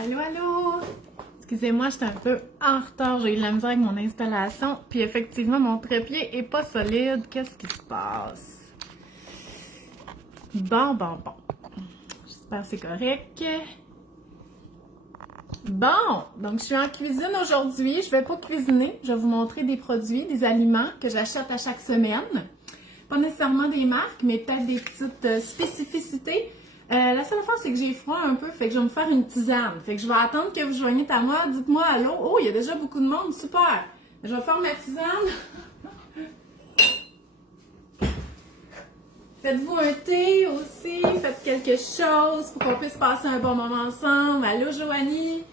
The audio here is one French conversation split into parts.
Allô, allô! Excusez-moi, j'étais un peu en retard, j'ai eu de la misère avec mon installation, puis effectivement, mon trépied est pas solide. Qu'est-ce qui se passe? Bon. J'espère que c'est correct. Bon, donc je suis en cuisine aujourd'hui. Je vais pas cuisiner, je vais vous montrer des produits, des aliments que j'achète à chaque semaine. Pas nécessairement des marques, mais peut-être des petites spécificités. La seule fois, c'est que j'ai froid un peu, fait que je vais me faire une tisane. Fait que je vais attendre que vous joigniez à moi. Dites-moi allô. Oh, il y a déjà beaucoup de monde, super. Je vais faire ma tisane. Faites-vous un thé aussi, faites quelque chose pour qu'on puisse passer un bon moment ensemble. Allô, Joanie?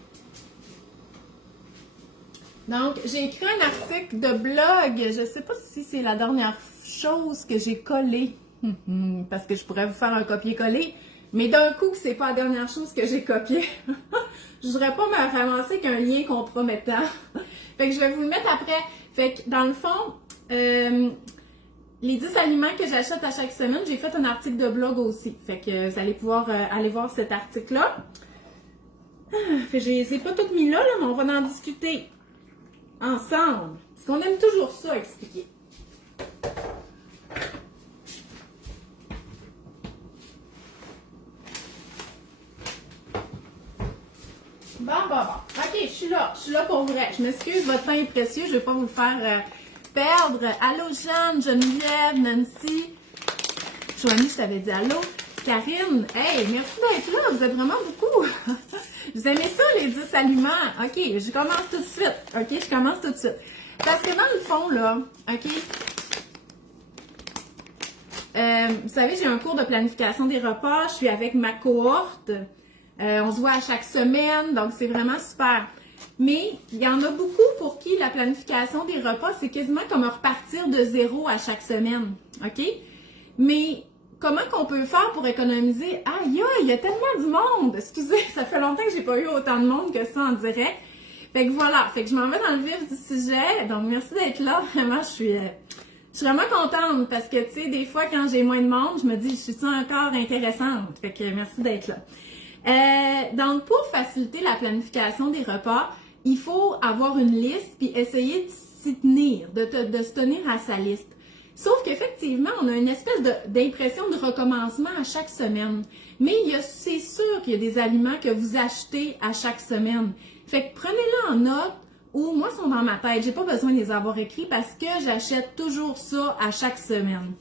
Donc, j'ai écrit un article de blog. Je sais pas si c'est la dernière chose que j'ai collée, parce que je pourrais vous faire un copier-coller. Mais d'un coup, c'est pas la dernière chose que j'ai copiée. Je voudrais pas me ramasser qu'un lien compromettant. Fait que je vais vous le mettre après. Fait que dans le fond, les 10 aliments que j'achète à chaque semaine, j'ai fait un article de blog aussi. Fait que vous allez pouvoir aller voir cet article-là. Fait que je les ai pas toutes mis là, mais on va en discuter ensemble. Parce qu'on aime toujours ça expliquer. Bon. OK, je suis là pour vrai. Je m'excuse, votre temps est précieux. Je ne vais pas vous le faire perdre. Allô, Jeanne, Geneviève, Nancy. Joanie, je t'avais dit allô. Karine, hey, merci d'être là. Vous êtes vraiment beaucoup. Vous aimez ça, les 10 aliments? OK, je commence tout de suite. Parce que dans le fond, là, OK, vous savez, j'ai un cours de planification des repas. Je suis avec ma cohorte. On se voit à chaque semaine, donc c'est vraiment super. Mais il y en a beaucoup pour qui la planification des repas, c'est quasiment comme repartir de zéro à chaque semaine. OK? Mais comment qu'on peut faire pour économiser? Aïe, il y a tellement du monde! Excusez, ça fait longtemps que j'ai pas eu autant de monde que ça en direct. Fait que voilà, fait que je m'en vais dans le vif du sujet. Donc, merci d'être là. Vraiment, je suis vraiment contente parce que, tu sais, des fois, quand j'ai moins de monde, je me dis, je suis encore intéressante. Fait que merci d'être là. Donc, pour faciliter la planification des repas, il faut avoir une liste puis essayer de s'y tenir, de se tenir à sa liste. Sauf qu'effectivement, on a une espèce d'impression de recommencement à chaque semaine. Mais c'est sûr qu'il y a des aliments que vous achetez à chaque semaine. Fait que prenez-les en note ou moi, ils sont dans ma tête. J'ai pas besoin de les avoir écrits parce que j'achète toujours ça à chaque semaine.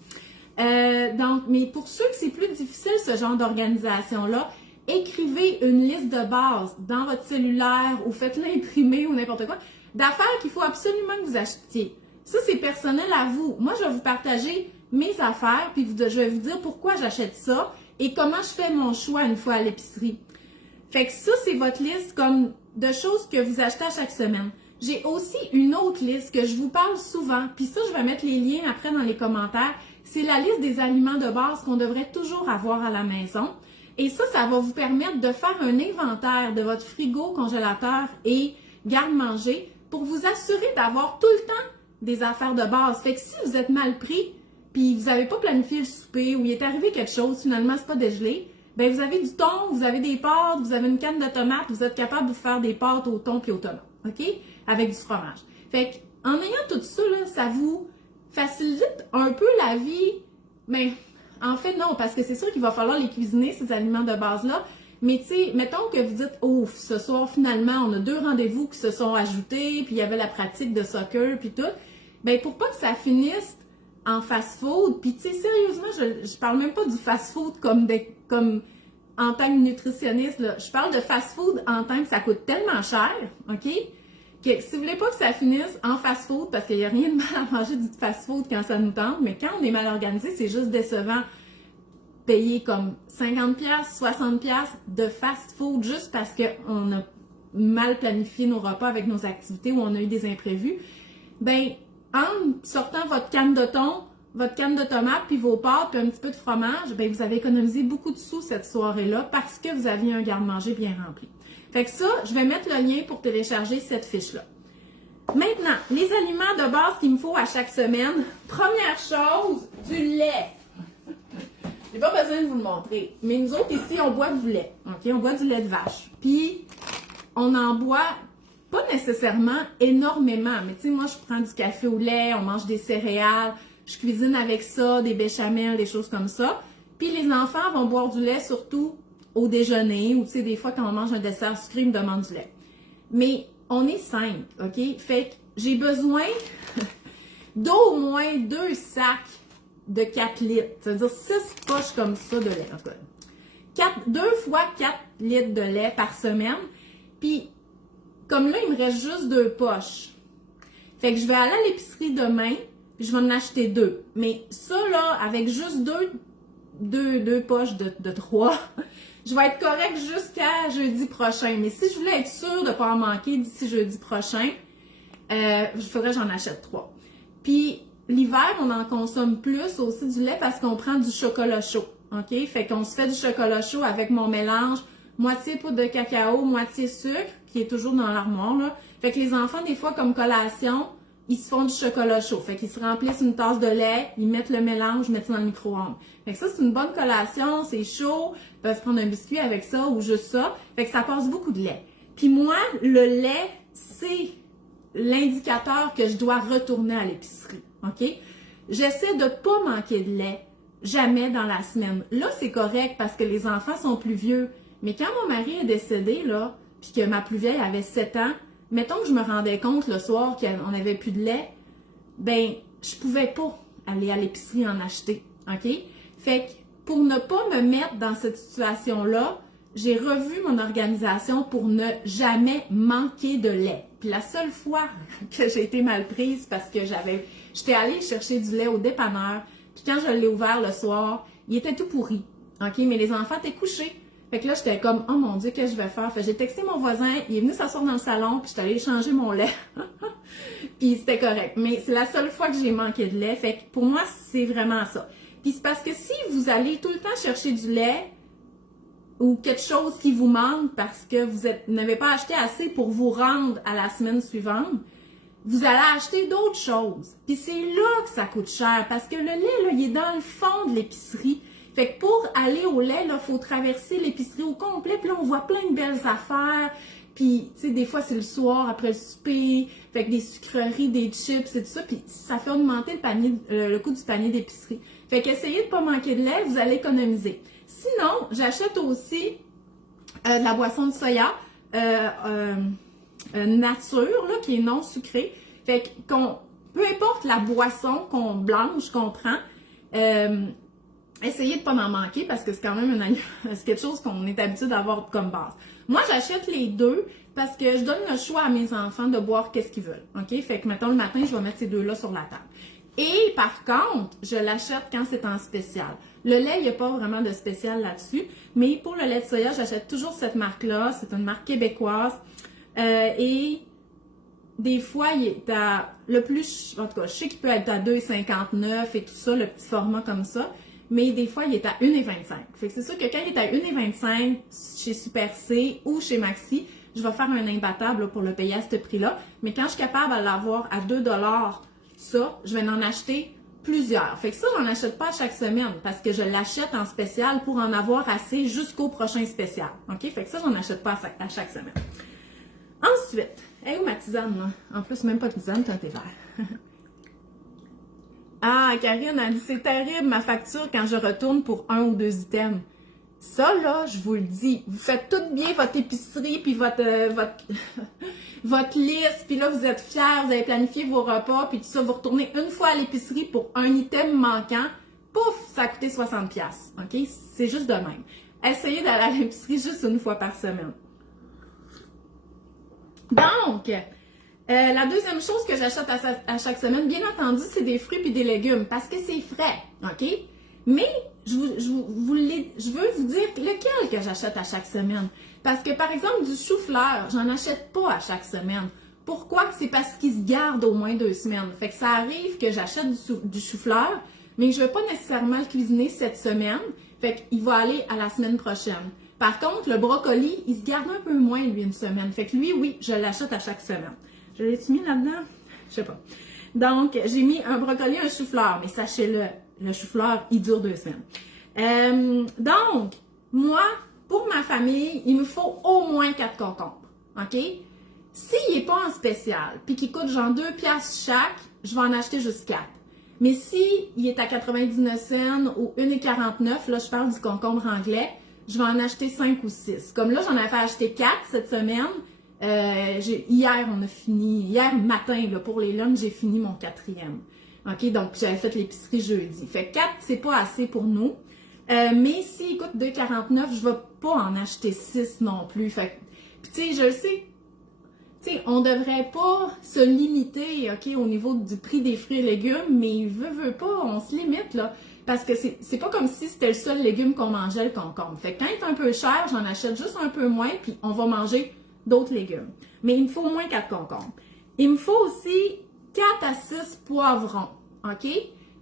Donc, mais pour ceux que c'est plus difficile, ce genre d'organisation-là, écrivez une liste de base dans votre cellulaire ou faites-la imprimer ou n'importe quoi, d'affaires qu'il faut absolument que vous achetiez. Ça, c'est personnel à vous. Moi, je vais vous partager mes affaires, puis je vais vous dire pourquoi j'achète ça et comment je fais mon choix une fois à l'épicerie. Fait que ça, c'est votre liste comme de choses que vous achetez à chaque semaine. J'ai aussi une autre liste que je vous parle souvent, puis ça, je vais mettre les liens après dans les commentaires. C'est la liste des aliments de base qu'on devrait toujours avoir à la maison. Et ça va vous permettre de faire un inventaire de votre frigo, congélateur et garde-manger pour vous assurer d'avoir tout le temps des affaires de base. Fait que si vous êtes mal pris, puis vous n'avez pas planifié le souper ou il est arrivé quelque chose, finalement, c'est pas dégelé, bien, vous avez du thon, vous avez des pâtes, vous avez une canne de tomates, vous êtes capable de vous faire des pâtes au thon puis aux tomates, OK? Avec du fromage. Fait qu'en ayant tout ça, là, ça vous facilite un peu la vie, mais en fait, non, parce que c'est sûr qu'il va falloir les cuisiner, ces aliments de base-là. Mais tu sais, mettons que vous dites, ouf, ce soir, finalement, on a 2 rendez-vous qui se sont ajoutés, puis il y avait la pratique de soccer, puis tout. Bien, pour pas que ça finisse en fast-food, puis tu sais, sérieusement, je parle même pas du fast-food comme en tant que nutritionniste, là. Je parle de fast-food en tant que ça coûte tellement cher, OK? Que si vous voulez pas que ça finisse en fast-food, parce qu'il n'y a rien de mal à manger du fast-food quand ça nous tente, mais quand on est mal organisé, c'est juste décevant payer comme 50$, 60$ de fast-food juste parce qu'on a mal planifié nos repas avec nos activités ou on a eu des imprévus. Ben, en sortant votre canne de thon, votre canne de tomates, puis vos pâtes, puis un petit peu de fromage, ben vous avez économisé beaucoup de sous cette soirée-là parce que vous aviez un garde-manger bien rempli. Fait que ça, je vais mettre le lien pour télécharger cette fiche-là. Maintenant, les aliments de base qu'il me faut à chaque semaine. Première chose, du lait. J'ai pas besoin de vous le montrer. Mais nous autres, ici, on boit du lait. OK? On boit du lait de vache. Puis, on en boit pas nécessairement énormément, mais tu sais, moi, je prends du café au lait, on mange des céréales, je cuisine avec ça, des béchamels, des choses comme ça. Puis les enfants vont boire du lait surtout au déjeuner ou tu sais, des fois, quand on mange un dessert sucré, ils me demandent du lait. Mais on est 5, OK? Fait que j'ai besoin d'au moins 2 sacs de 4 litres. C'est-à-dire 6 poches comme ça de lait. En tout cas. 2 fois 4 litres de lait par semaine. Puis, comme là, il me reste juste 2 poches. Fait que je vais aller à l'épicerie demain, puis je vais en acheter 2. Mais ça, là, avec juste 2 poches de 3, je vais être correct jusqu'à jeudi prochain. Mais si je voulais être sûre de ne pas en manquer d'ici jeudi prochain, il faudrait que j'en achète 3. Puis, l'hiver, on en consomme plus aussi du lait parce qu'on prend du chocolat chaud. OK? Fait qu'on se fait du chocolat chaud avec mon mélange, moitié poudre de cacao, moitié sucre, qui est toujours dans l'armoire, là. Fait que les enfants, des fois, comme collation, ils se font du chocolat chaud. Fait qu'ils se remplissent une tasse de lait, ils mettent le mélange, ils mettent ça dans le micro-ondes. Fait que ça, c'est une bonne collation, c'est chaud, ils peuvent prendre un biscuit avec ça ou juste ça. Fait que ça passe beaucoup de lait. Puis moi, le lait, c'est l'indicateur que je dois retourner à l'épicerie, OK? J'essaie de pas manquer de lait, jamais dans la semaine. Là, c'est correct parce que les enfants sont plus vieux. Mais quand mon mari est décédé, là, puis que ma plus vieille avait 7 ans, mettons que je me rendais compte le soir qu'on n'avait plus de lait, ben, je pouvais pas aller à l'épicerie en acheter, OK? Fait que pour ne pas me mettre dans cette situation-là, j'ai revu mon organisation pour ne jamais manquer de lait. Puis la seule fois que j'ai été mal prise parce que j'étais allée chercher du lait au dépanneur, puis quand je l'ai ouvert le soir, il était tout pourri. OK? Mais les enfants étaient couchés. Fait que là, j'étais comme, oh mon Dieu, qu'est-ce que je vais faire? Fait que j'ai texté mon voisin, il est venu s'asseoir dans le salon, puis j'étais allée changer mon lait. Puis c'était correct. Mais c'est la seule fois que j'ai manqué de lait. Fait que pour moi, c'est vraiment ça. Puis c'est parce que si vous allez tout le temps chercher du lait, ou quelque chose qui vous manque parce que vous n'avez pas acheté assez pour vous rendre à la semaine suivante, vous allez acheter d'autres choses. Puis c'est là que ça coûte cher parce que le lait, là, il est dans le fond de l'épicerie. Fait que pour aller au lait, il faut traverser l'épicerie au complet. Puis là, on voit plein de belles affaires. Puis, tu sais, des fois, c'est le soir après le souper. Fait que des sucreries, des chips et tout ça. Puis ça fait augmenter le coût du panier d'épicerie. Fait qu'essayez de ne pas manquer de lait, vous allez économiser. Sinon, j'achète aussi de la boisson de soya nature, là, qui est non sucrée. Fait que peu importe la boisson blanche qu'on prend, essayez de ne pas en manquer parce que c'est quand même c'est quelque chose qu'on est habitué d'avoir comme base. Moi, j'achète les 2 parce que je donne le choix à mes enfants de boire qu'est-ce qu'ils veulent. OK? Fait que, mettons, le matin, je vais mettre ces 2-là sur la table. Et par contre, je l'achète quand c'est en spécial. Le lait, il n'y a pas vraiment de spécial là-dessus. Mais pour le lait de soya, j'achète toujours cette marque-là. C'est une marque québécoise. Et des fois, il est à le plus... En tout cas, je sais qu'il peut être à 2,59 et tout ça, le petit format comme ça. Mais des fois, il est à 1,25. Fait que c'est sûr que quand il est à 1,25 chez Super C ou chez Maxi, je vais faire un imbattable là, pour le payer à ce prix-là. Mais quand je suis capable de l'avoir à 2 $, ça, je vais en acheter plusieurs. Fait que ça, j'en achète pas à chaque semaine parce que je l'achète en spécial pour en avoir assez jusqu'au prochain spécial. OK? Fait que ça, j'en achète pas à chaque semaine. Ensuite, où ma tisane, là? En plus, même pas de tisane, t'as un thé vert. Ah, Karine a dit, c'est terrible ma facture quand je retourne pour 1 ou 2 items. Ça, là, je vous le dis, vous faites tout bien votre épicerie, puis votre liste, puis là, vous êtes fiers, vous avez planifié vos repas, puis tout ça, vous retournez une fois à l'épicerie pour un item manquant, pouf, ça a coûté 60$, OK? C'est juste de même. Essayez d'aller à l'épicerie juste une fois par semaine. Donc, la deuxième chose que j'achète à chaque semaine, bien entendu, c'est des fruits et des légumes, parce que c'est frais, OK? Mais je veux vous dire lequel que j'achète à chaque semaine. Parce que, par exemple, du chou-fleur, j'en achète pas à chaque semaine. Pourquoi? C'est parce qu'il se garde au moins 2 semaines. Fait que ça arrive que j'achète du chou-fleur, mais je ne vais pas nécessairement le cuisiner cette semaine. Fait qu'il va aller à la semaine prochaine. Par contre, le brocoli, il se garde un peu moins, lui, une semaine. Fait que lui, oui, je l'achète à chaque semaine. Je l'ai-tu mis là-dedans? Je sais pas. Donc, j'ai mis un brocoli, un chou-fleur, mais sachez-le, le chou-fleur, il dure 2 semaines. Donc, moi, pour ma famille, il me faut au moins 4 concombres. OK? S'il n'est pas en spécial, puis qu'il coûte genre 2 piastres chaque, je vais en acheter juste 4. Mais si il est à 99 cents ou 1,49, là, je parle du concombre anglais, je vais en acheter 5 ou 6. Comme là, j'en avais acheté 4 cette semaine. Hier, on a fini, hier matin, là, pour les lunchs, j'ai fini mon 4e. OK? Donc, j'avais fait l'épicerie jeudi. Fait que 4, c'est pas assez pour nous. Mais s'il coûte 2,49, je vais pas en acheter 6 non plus. Fait que, tu sais, je le sais, tu sais, on devrait pas se limiter, OK, au niveau du prix des fruits et légumes, mais veut pas, on se limite, là. Parce que c'est pas comme si c'était le seul légume qu'on mangeait, le concombre. Fait que quand il est un peu cher, j'en achète juste un peu moins, puis on va manger d'autres légumes. Mais il me faut au moins 4 concombres. Il me faut aussi 4 à 6 poivrons, OK?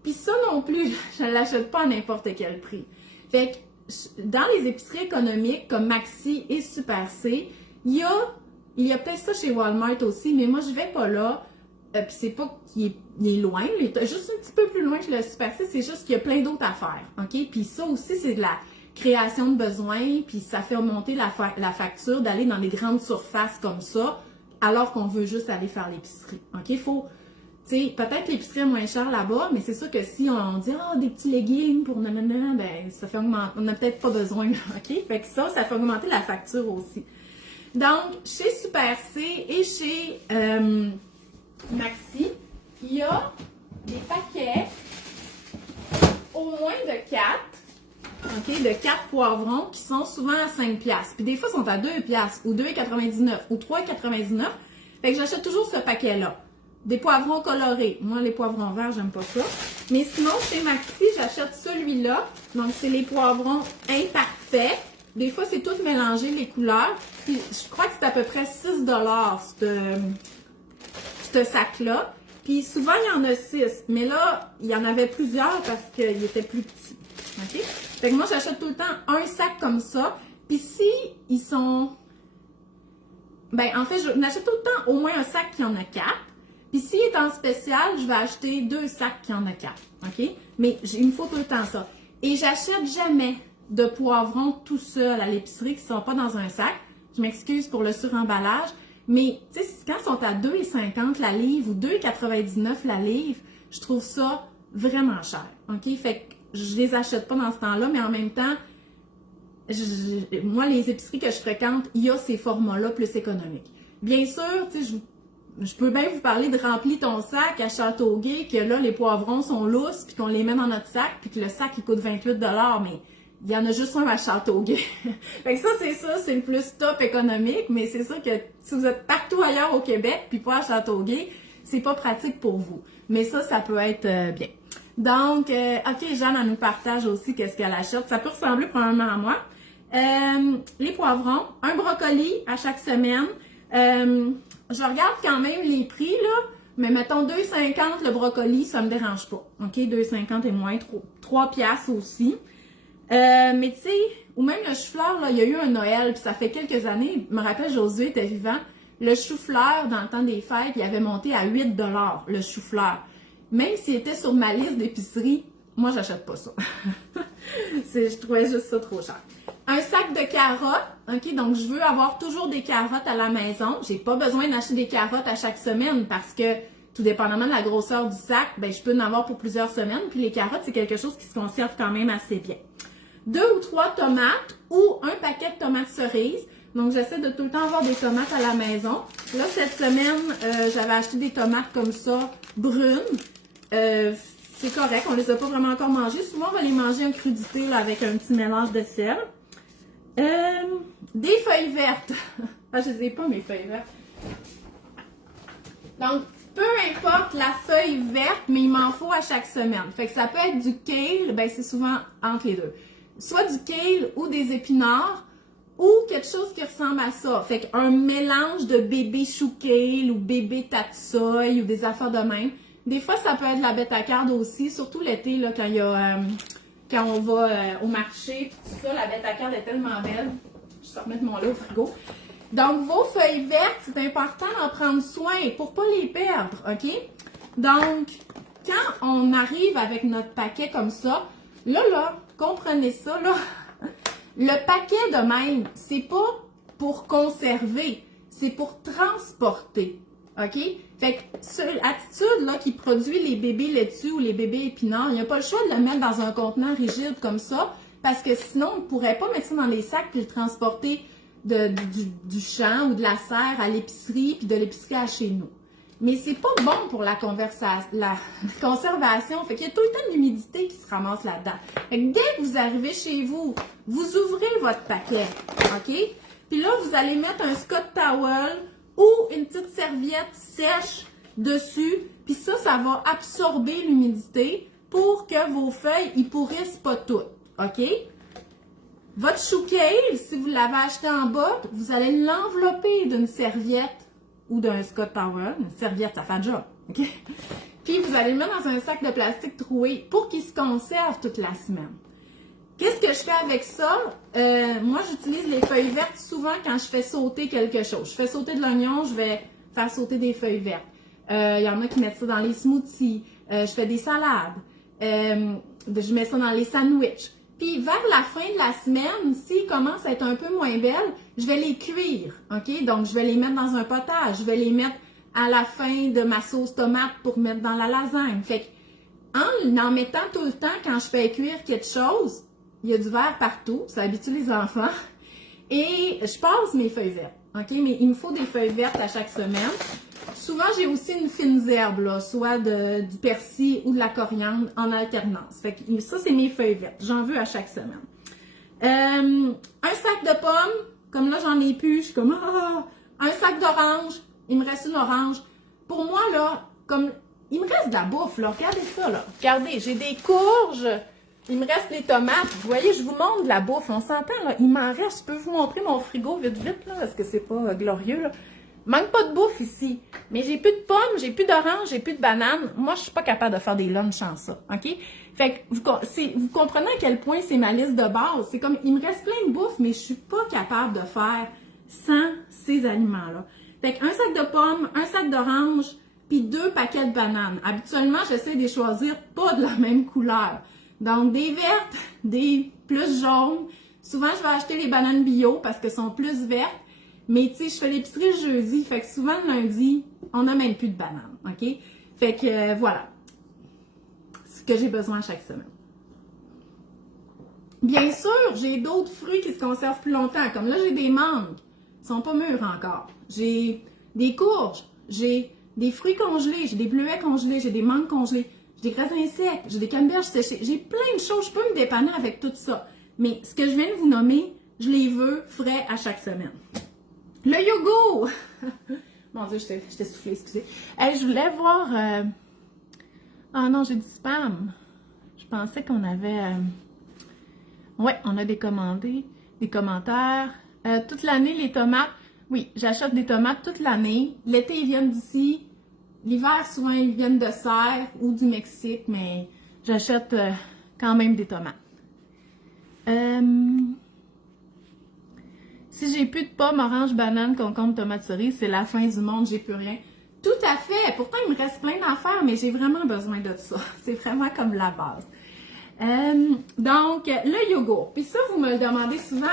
Puis ça non plus, je ne l'achète pas à n'importe quel prix. Fait que dans les épiceries économiques comme Maxi et Super C, il y a peut-être ça chez Walmart aussi, mais moi je vais pas là. Puis c'est pas qu'il est loin, il est juste un petit peu plus loin que le Super C, c'est juste qu'il y a plein d'autres affaires, OK? Puis ça aussi, c'est de la création de besoins, puis ça fait monter la facture d'aller dans des grandes surfaces comme ça, alors qu'on veut juste aller faire l'épicerie, OK? Faut, tu sais, peut-être l'épicerie est moins chère là-bas, mais c'est sûr que si on dit « des petits leggings pour nanana », ben ça fait augmenter, on n'a peut-être pas besoin, OK? Fait que ça fait augmenter la facture aussi. Donc, chez Super C et chez Maxi, il y a des paquets au moins de 4, OK, de 4 poivrons qui sont souvent à 5 piastres. Puis des fois, ils sont à 2 piastres ou 2,99 ou 3,99. Fait que j'achète toujours ce paquet-là. Des poivrons colorés. Moi, les poivrons verts, j'aime pas ça. Mais sinon, chez Maxi, j'achète celui-là. Donc, c'est les poivrons imparfaits. Des fois, c'est tout mélangé, les couleurs. Puis, je crois que c'est à peu près 6 ce sac-là. Puis, souvent, il y en a 6. Mais là, il y en avait plusieurs parce qu'il était plus petit. OK? Fait que moi, j'achète tout le temps un sac comme ça. Puis, si ils sont... Ben, en fait, je n'achète tout le temps au moins un sac qui en a 4. Puis, s'il est en spécial, je vais acheter 2 sacs qui en a 4. OK? Mais il me faut tout le temps ça. Et j'achète jamais de poivrons tout seul à l'épicerie qui ne sont pas dans un sac. Je m'excuse pour le suremballage. Mais, tu sais, quand ils sont à 2,50 la livre ou 2,99 la livre, je trouve ça vraiment cher. OK? Fait que je les achète pas dans ce temps-là, mais en même temps, moi, les épiceries que je fréquente, il y a ces formats-là plus économiques. Bien sûr, tu sais, je peux bien vous parler de remplir ton sac à Châteauguay, que là, les poivrons sont lousses, puis qu'on les met dans notre sac, puis que le sac, il coûte 28 $, mais il y en a juste un à Châteauguay. Fait que ça, c'est le plus top économique, mais c'est sûr que si vous êtes partout ailleurs au Québec, puis pas à Châteauguay, c'est pas pratique pour vous. Mais ça peut être bien. Donc, OK, Jeanne, elle nous partage aussi qu'est-ce qu'elle achète. Ça peut ressembler probablement à moi. Les poivrons, un brocoli à chaque semaine. Je regarde quand même les prix, là, mais mettons 2,50 le brocoli, ça me dérange pas. OK, 2,50 et moins, 3 piastres aussi. Mais tu sais, ou même le chou-fleur, là, il y a eu un Noël, puis ça fait quelques années, je me rappelle, Josué était vivant, le chou-fleur, dans le temps des fêtes, il avait monté à 8 $, le chou-fleur. Même s'il était sur ma liste d'épicerie, moi, j'achète pas ça. Je trouvais juste ça trop cher. Un sac de carottes, OK? Donc, je veux avoir toujours des carottes à la maison. J'ai pas besoin d'acheter des carottes à chaque semaine parce que, tout dépendamment de la grosseur du sac, ben, je peux en avoir pour plusieurs semaines. Puis les carottes, c'est quelque chose qui se conserve quand même assez bien. 2 ou 3 tomates ou un paquet de tomates cerises. Donc, j'essaie de tout le temps avoir des tomates à la maison. Là, cette semaine, j'avais acheté des tomates comme ça, brunes. C'est correct, on les a pas vraiment encore mangées. Souvent, on va les manger en crudité là, avec un petit mélange de sel. Des feuilles vertes. Ah, je les ai pas, mes feuilles vertes. Donc, peu importe la feuille verte, mais il m'en faut à chaque semaine. Fait que ça peut être du kale, ben c'est souvent entre les deux. Soit du kale ou des épinards, ou quelque chose qui ressemble à ça. Fait qu'un mélange de bébé chou kale ou bébé tatsoi ou des affaires de même. Des fois, ça peut être de la bêta-carde aussi, surtout l'été, là, quand il y a, quand on va au marché, tout ça, la bêta-carde est tellement belle. Je vais remettre mon lait au frigo. Donc, vos feuilles vertes, c'est important d'en prendre soin pour pas les perdre, OK? Donc, quand on arrive avec notre paquet comme ça, là, comprenez ça, là, le paquet de même, c'est pas pour conserver, c'est pour transporter. OK? Fait que cette attitude-là qui produit les bébés laitueux ou les bébés épinards, il n'y a pas le choix de le mettre dans un contenant rigide comme ça, parce que sinon, on ne pourrait pas mettre ça dans les sacs puis le transporter du champ ou de la serre à l'épicerie puis de l'épicerie à chez nous. Mais c'est pas bon pour la conservation. Fait qu'il y a tout le temps de l'humidité qui se ramasse là-dedans. Fait que dès que vous arrivez chez vous, vous ouvrez votre paquet, OK? Puis là, vous allez mettre un Scott Towel ou une petite serviette sèche dessus. Puis ça va absorber l'humidité pour que vos feuilles, ils pourrissent pas toutes, OK? Votre chou kale, si vous l'avez acheté en botte, vous allez l'envelopper d'une serviette ou d'un Scott Towel. Une serviette, ça fait le job, OK? Puis vous allez le mettre dans un sac de plastique troué pour qu'il se conserve toute la semaine. Qu'est-ce que je fais avec ça? Moi, j'utilise les feuilles vertes souvent quand je fais sauter quelque chose. Je fais sauter de l'oignon, je vais faire sauter des feuilles vertes. Il y en a qui mettent ça dans les smoothies. Je fais des salades. Je mets ça dans les sandwichs. Puis vers la fin de la semaine, s'ils commencent à être un peu moins belles, je vais les cuire, OK? Donc, je vais les mettre dans un potage. Je vais les mettre à la fin de ma sauce tomate pour mettre dans la lasagne. Fait que, en mettant tout le temps, quand je fais cuire quelque chose, il y a du verre partout, ça habitue les enfants. Et je passe mes feuilles vertes, OK? Mais il me faut des feuilles vertes à chaque semaine. Souvent, j'ai aussi une fine herbe, là, soit du persil ou de la coriandre en alternance. Fait que ça, c'est mes feuilles vertes. J'en veux à chaque semaine. Un sac de pommes, comme là, j'en ai plus. Je suis comme, un sac d'orange. Il me reste une orange. Pour moi, là, comme, il me reste de la bouffe, là. Regardez ça, là. Regardez, j'ai des courges. Il me reste les tomates. Vous voyez, je vous montre de la bouffe. On s'entend, là. Il m'en reste. Je peux vous montrer mon frigo vite, vite, là, parce que c'est pas glorieux, là. Manque pas de bouffe ici. Mais j'ai plus de pommes, j'ai plus d'oranges, j'ai plus de bananes. Moi, je suis pas capable de faire des lunchs sans ça, OK? Fait que vous comprenez à quel point c'est ma liste de base. C'est comme, il me reste plein de bouffe, mais je suis pas capable de faire sans ces aliments-là. Fait qu'un sac de pommes, un sac d'oranges, puis 2 paquets de bananes. Habituellement, j'essaie de les choisir pas de la même couleur. Donc, des vertes, des plus jaunes. Souvent, je vais acheter les bananes bio parce qu'elles sont plus vertes. Mais tu sais, je fais l'épicerie le jeudi, fait que souvent le lundi, on n'a même plus de bananes, OK? Fait que voilà, ce que j'ai besoin chaque semaine. Bien sûr, j'ai d'autres fruits qui se conservent plus longtemps, comme là, j'ai des mangues, ils sont pas mûrs encore. J'ai des courges, j'ai des fruits congelés, j'ai des bleuets congelés, j'ai des mangues congelées, j'ai des raisins secs, j'ai des canneberges séchées, j'ai plein de choses, je peux me dépanner avec tout ça. Mais ce que je viens de vous nommer, je les veux frais à chaque semaine. Le yogourt! Mon Dieu, je t'ai soufflé, excusez. Hey, je voulais voir... Ah non, j'ai du spam. Je pensais qu'on avait... Ouais, on a des commentaires. Toute l'année, les tomates. Oui, j'achète des tomates toute l'année. L'été, ils viennent d'ici. L'hiver, souvent, ils viennent de Serre ou du Mexique, mais j'achète quand même des tomates. Si j'ai plus de pommes, oranges, bananes, concombres, tomates cerises, c'est la fin du monde, j'ai plus rien. Tout à fait. Pourtant, il me reste plein d'affaires, mais j'ai vraiment besoin de ça. C'est vraiment comme la base. Donc, le yogourt. Puis ça, vous me le demandez souvent.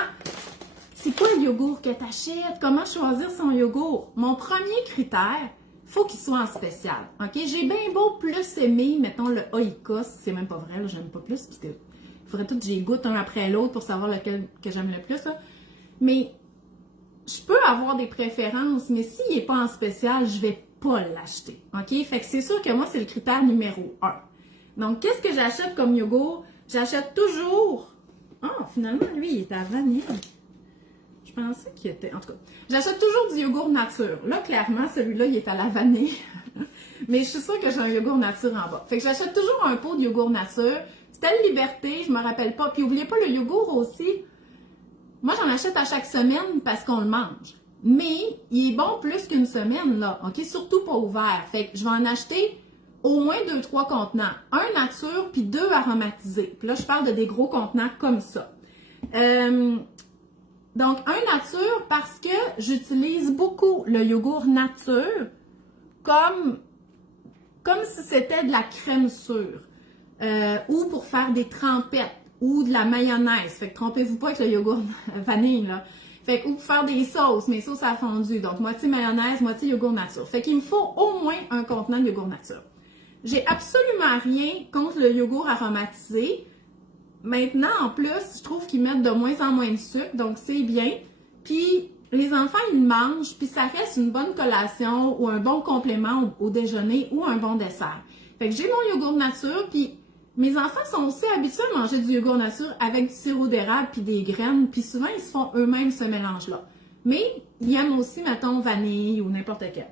C'est quoi le yogourt que tu achètes? Comment choisir son yogourt? Mon premier critère, faut qu'il soit en spécial. OK? J'ai bien beau plus aimer, mettons, le Oikos. C'est même pas vrai, là, j'aime pas plus, parce que il faudrait tout que j'y goûte un après l'autre pour savoir lequel que j'aime le plus, là. Mais je peux avoir des préférences, mais s'il n'est pas en spécial, je vais pas l'acheter. OK? Fait que c'est sûr que moi, c'est le critère numéro 1. Donc, qu'est-ce que j'achète comme yogourt? J'achète toujours... Ah, finalement, lui, il est à vanille. Je pensais qu'il était... En tout cas, j'achète toujours du yogourt nature. Là, clairement, celui-là, il est à la vanille. Mais je suis sûre que j'ai un yogourt nature en bas. Fait que j'achète toujours un pot de yogourt nature. C'était le Liberté, je me rappelle pas. Puis, n'oubliez pas le yogourt aussi... Moi, j'en achète à chaque semaine parce qu'on le mange. Mais il est bon plus qu'une semaine, là. OK? Surtout pas ouvert. Fait que je vais en acheter au moins 2-3 contenants. Un nature, puis 2 aromatisés. Puis là, je parle de des gros contenants comme ça. Donc, un nature parce que j'utilise beaucoup le yogourt nature comme si c'était de la crème sûre. Ou pour faire des trempettes. Ou de la mayonnaise. Fait que trompez-vous pas avec le yogourt vanille, là. Fait que, ou pour faire des sauces, mes sauces à fondu. Donc, moitié mayonnaise, moitié yogourt nature. Fait qu'il me faut au moins un contenant de yogourt nature. J'ai absolument rien contre le yogourt aromatisé. Maintenant, en plus, je trouve qu'ils mettent de moins en moins de sucre, donc c'est bien. Puis, les enfants, ils mangent, puis ça reste une bonne collation ou un bon complément au déjeuner ou un bon dessert. Fait que j'ai mon yogourt nature, puis mes enfants sont aussi habitués à manger du yogourt nature avec du sirop d'érable puis des graines, puis souvent, ils se font eux-mêmes ce mélange-là. Mais ils aiment aussi, mettons, vanille ou n'importe quel.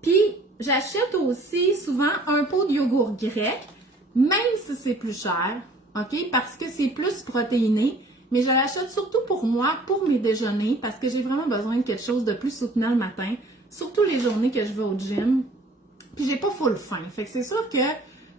Puis, j'achète aussi souvent un pot de yogourt grec, même si c'est plus cher, OK? Parce que c'est plus protéiné. Mais je l'achète surtout pour moi, pour mes déjeuners, parce que j'ai vraiment besoin de quelque chose de plus soutenant le matin, surtout les journées que je vais au gym. Puis j'ai pas full faim. Fait que c'est sûr que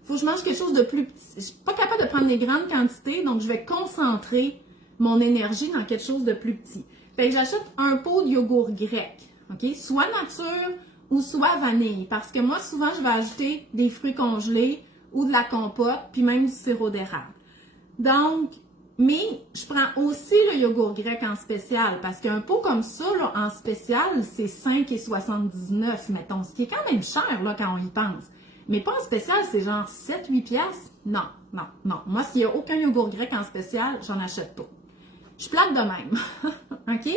faut que je mange quelque chose de plus petit. Je suis pas capable de prendre des grandes quantités, donc je vais concentrer mon énergie dans quelque chose de plus petit. Fait que j'achète un pot de yogourt grec, OK? Soit nature ou soit vanille, parce que moi, souvent, je vais ajouter des fruits congelés ou de la compote, puis même du sirop d'érable. Donc, mais je prends aussi le yogourt grec en spécial, parce qu'un pot comme ça, là, en spécial, c'est 5,79, mettons, ce qui est quand même cher, là, quand on y pense. Mais pas en spécial, c'est genre 7-8 piastres. Non, non, non. Moi, s'il n'y a aucun yogourt grec en spécial, j'en achète pas. Je plate de même. OK?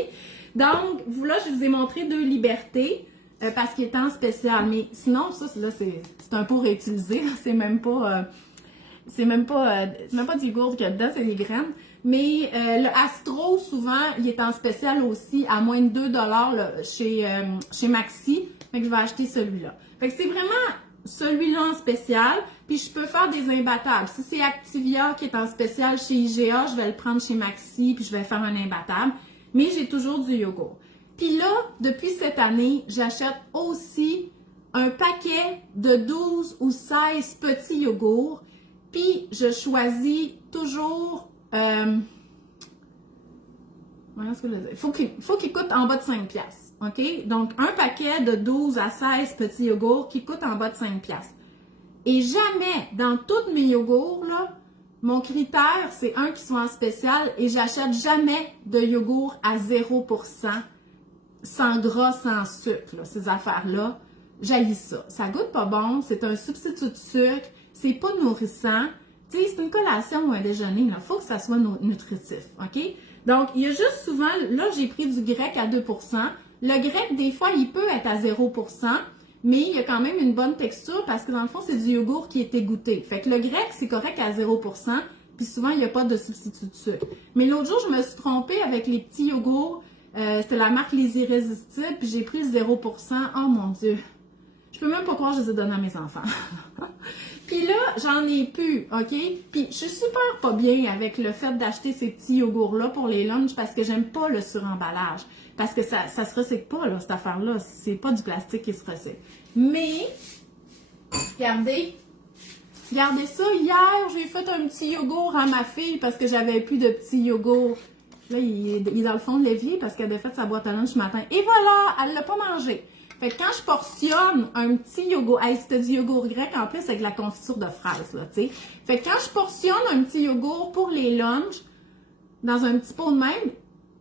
Donc, là, je vous ai montré 2 libertés parce qu'il est en spécial. Mais sinon, ça, là, c'est un pot réutilisé. C'est même pas... c'est même pas du yogourt qu'il y a dedans, c'est des graines. Mais le Astro, souvent, il est en spécial aussi à moins de 2 $ là, chez Maxi. Fait que je vais acheter celui-là. Fait que c'est vraiment celui-là en spécial. Puis je peux faire des imbattables. Si c'est Activia qui est en spécial chez IGA, je vais le prendre chez Maxi puis je vais faire un imbattable. Mais j'ai toujours du yogourt. Puis là, depuis cette année, j'achète aussi un paquet de 12 ou 16 petits yogourts. Puis, je choisis toujours... faut qu'il coûte en bas de 5 piastres, OK? Donc, un paquet de 12 à 16 petits yogourts qui coûte en bas de 5 piastres. Et jamais, dans tous mes yogourts, là, mon critère, c'est un qui soit en spécial et j'achète jamais de yogourt à 0%, sans gras, sans sucre, là, ces affaires-là. J'haïs ça. Ça goûte pas bon, c'est un substitut de sucre. C'est pas nourrissant. Tu sais, c'est une collation ou un déjeuner. Il faut que ça soit nutritif. OK? Donc, il y a juste souvent, là, j'ai pris du grec à 2%. Le grec, des fois, il peut être à 0%, mais il y a quand même une bonne texture parce que dans le fond, c'est du yogourt qui est égoutté. Fait que le grec, c'est correct à 0%, puis souvent, il n'y a pas de substitut de sucre. Mais l'autre jour, je me suis trompée avec les petits yogourts. C'était la marque Les Irrésistibles, puis j'ai pris le 0%. Oh mon Dieu! Je peux même pas croire que je les ai donnés à mes enfants. Puis là, j'en ai plus, OK? Puis je suis super pas bien avec le fait d'acheter ces petits yogourts-là pour les lunchs parce que j'aime pas le suremballage. Parce que ça se recycle pas, là, cette affaire-là. C'est pas du plastique qui se recycle. Mais, regardez ça. Hier, j'ai fait un petit yogourt à ma fille parce que j'avais plus de petits yogourts. Là, il est dans le fond de l'évier parce qu'elle avait fait sa boîte à lunch ce matin. Et voilà, elle l'a pas mangé. Fait que quand je portionne un petit yogourt, c'était du yogourt grec en plus avec la confiture de fraises, là, tu sais. Fait que quand je portionne un petit yogourt pour les lunchs, dans un petit pot de même,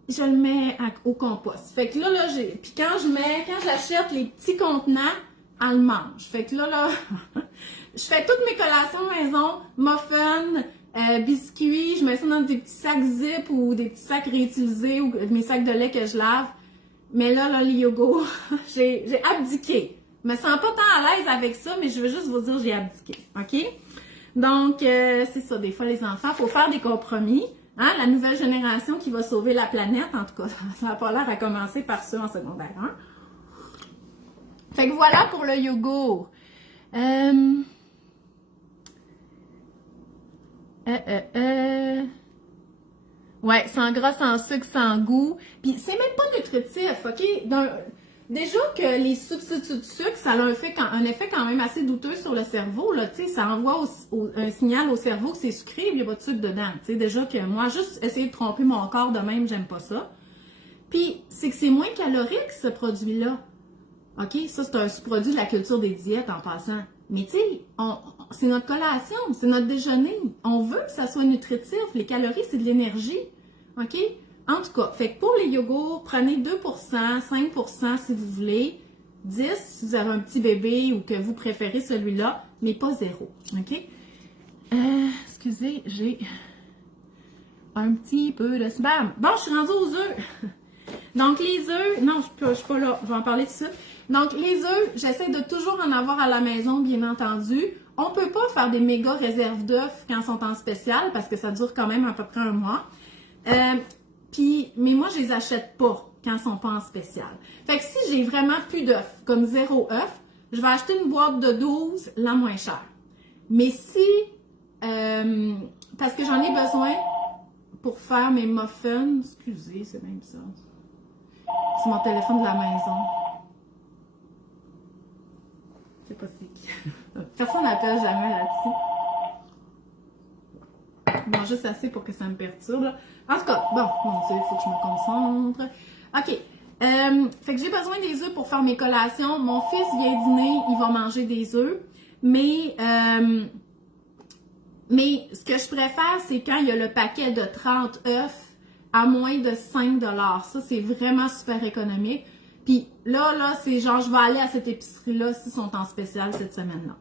je le mets au compost. Fait que là, puis quand j'achète les petits contenants, elle le mange. Fait que là, je fais toutes mes collations maison, muffins, biscuits, je mets ça dans des petits sacs zip ou des petits sacs réutilisés ou mes sacs de lait que je lave. Mais là, les yogourts, j'ai abdiqué. Je me sens pas tant à l'aise avec ça, mais je veux juste vous dire j'ai abdiqué. OK? Donc, c'est ça. Des fois, les enfants, il faut faire des compromis. Hein? La nouvelle génération qui va sauver la planète, en tout cas, ça n'a pas l'air à commencer par ceux en secondaire. Hein? Fait que voilà pour le yogourt. Ouais, sans gras, sans sucre, sans goût. Puis c'est même pas nutritif, OK? Déjà que les substituts de sucre, ça a un effet quand même assez douteux sur le cerveau, là, tu sais, ça envoie un signal au cerveau que c'est sucré, il n'y a pas de sucre dedans. Tu sais, déjà que moi, juste essayer de tromper mon corps de même, j'aime pas ça. Puis, c'est que c'est moins calorique, ce produit-là. OK? Ça, c'est un sous-produit de la culture des diètes, en passant. Mais tu sais, c'est notre collation, c'est notre déjeuner. On veut que ça soit nutritif. Les calories, c'est de l'énergie. OK? En tout cas, fait que pour les yogourts, prenez 2%, 5% si vous voulez, 10 si vous avez un petit bébé ou que vous préférez celui-là, mais pas 0. OK? Excusez, j'ai un petit peu de spam. Bon, je suis rendue aux œufs. Donc, les œufs, non, je suis pas là, je vais en parler de ça. Donc, les œufs, j'essaie de toujours en avoir à la maison, bien entendu. On peut pas faire des méga réserves d'œufs quand ils sont en spécial parce que ça dure quand même à peu près un mois. Mais moi, je les achète pas quand ils sont pas en spécial. Fait que si j'ai vraiment plus d'œufs, comme 0 œufs, je vais acheter une boîte de 12, la moins chère. Mais si, parce que j'en ai besoin pour faire mes muffins, excusez, c'est même ça. C'est mon téléphone de la maison. Je sais pas c'est qui. Personne n'appelle jamais là-dessus. Bon, juste assez pour que ça me perturbe. Là. En tout cas, bon, mon Dieu, il faut que je me concentre. OK. Fait que j'ai besoin des œufs pour faire mes collations. Mon fils vient dîner, il va manger des œufs. Mais ce que je préfère, c'est quand il y a le paquet de 30 œufs à moins de 5 $. Ça, c'est vraiment super économique. Puis là, c'est genre, je vais aller à cette épicerie-là s'ils sont en spécial cette semaine-là.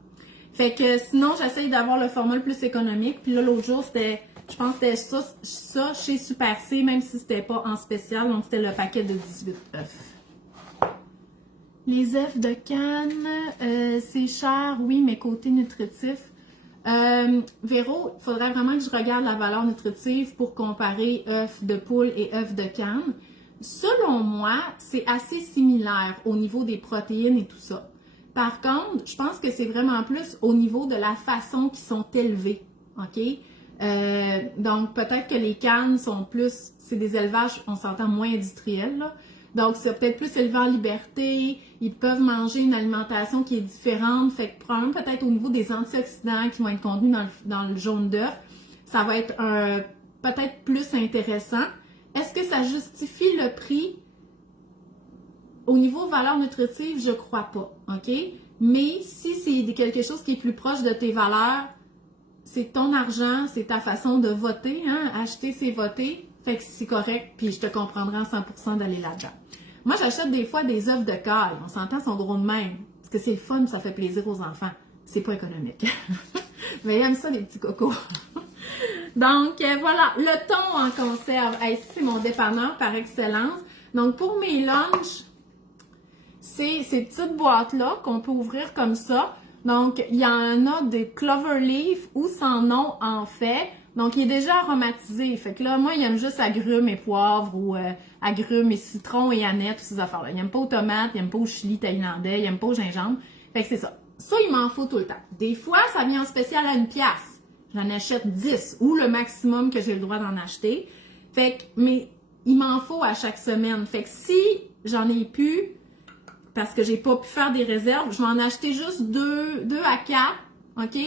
Fait que sinon, j'essaye d'avoir le format le plus économique. Puis là, l'autre jour, c'était, je pense que c'était ça chez Super C, même si c'était pas en spécial. Donc, c'était le paquet de 18 œufs. Les œufs de canne, c'est cher, oui, mais côté nutritif. Véro, il faudrait vraiment que je regarde la valeur nutritive pour comparer œufs de poule et œufs de canne. Selon moi, c'est assez similaire au niveau des protéines et tout ça. Par contre, je pense que c'est vraiment plus au niveau de la façon qu'ils sont élevés, OK? Donc, peut-être que les cannes sont plus, c'est des élevages, on s'entend, moins industriels, là. Donc, c'est peut-être plus élevé en liberté, ils peuvent manger une alimentation qui est différente, fait que probablement peut-être au niveau des antioxydants qui vont être contenus dans le jaune d'œuf, ça va être peut-être plus intéressant. Est-ce que ça justifie le prix? Au niveau valeur nutritive, je crois pas, OK? Mais si c'est quelque chose qui est plus proche de tes valeurs, c'est ton argent, c'est ta façon de voter, hein? Acheter, c'est voter, fait que c'est correct, puis je te comprendrai en 100% d'aller là-dedans. Moi, j'achète des fois des œufs de caille, on s'entend, sont gros de même, parce que c'est le fun, ça fait plaisir aux enfants. C'est pas économique. Mais ils aiment ça, les petits cocos. Donc, voilà, le thon en conserve. Hey, c'est mon dépanneur par excellence. Donc, pour mes lunchs, c'est ces petites boîtes-là qu'on peut ouvrir comme ça. Donc, il y en a des Cloverleaf ou sans nom en fait. Donc, il est déjà aromatisé. Fait que là, moi, il aime juste agrumes et poivre ou agrumes et citron et aneth, toutes ces affaires-là. Il n'aime pas aux tomates, il n'aime pas au chili thaïlandais, il n'aime pas au gingembre. Fait que c'est ça. Ça, il m'en faut tout le temps. Des fois, ça vient en spécial à 1$. J'en achète 10 ou le maximum que j'ai le droit d'en acheter. Fait que, mais il m'en faut à chaque semaine. Fait que si j'en ai plus, parce que j'ai pas pu faire des réserves, je vais en acheter juste 2 à 4, OK?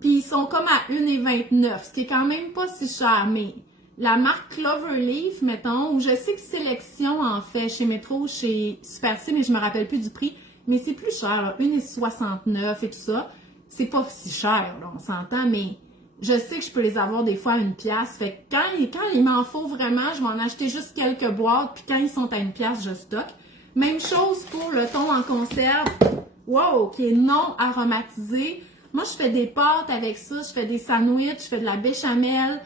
Puis ils sont comme à 1,29, ce qui est quand même pas si cher, mais la marque Cloverleaf, mettons, ou je sais que Sélection en fait chez Métro, chez Super C, mais je me rappelle plus du prix, mais c'est plus cher, là, 1,69 et tout ça. C'est pas si cher, là, on s'entend, mais je sais que je peux les avoir des fois à 1$. Fait que quand il m'en faut vraiment, je vais en acheter juste quelques boîtes, puis quand ils sont à 1$, je stocke. Même chose pour le thon en conserve, wow, qui est non aromatisé. Moi, je fais des pâtes avec ça, je fais des sandwichs, je fais de la béchamel.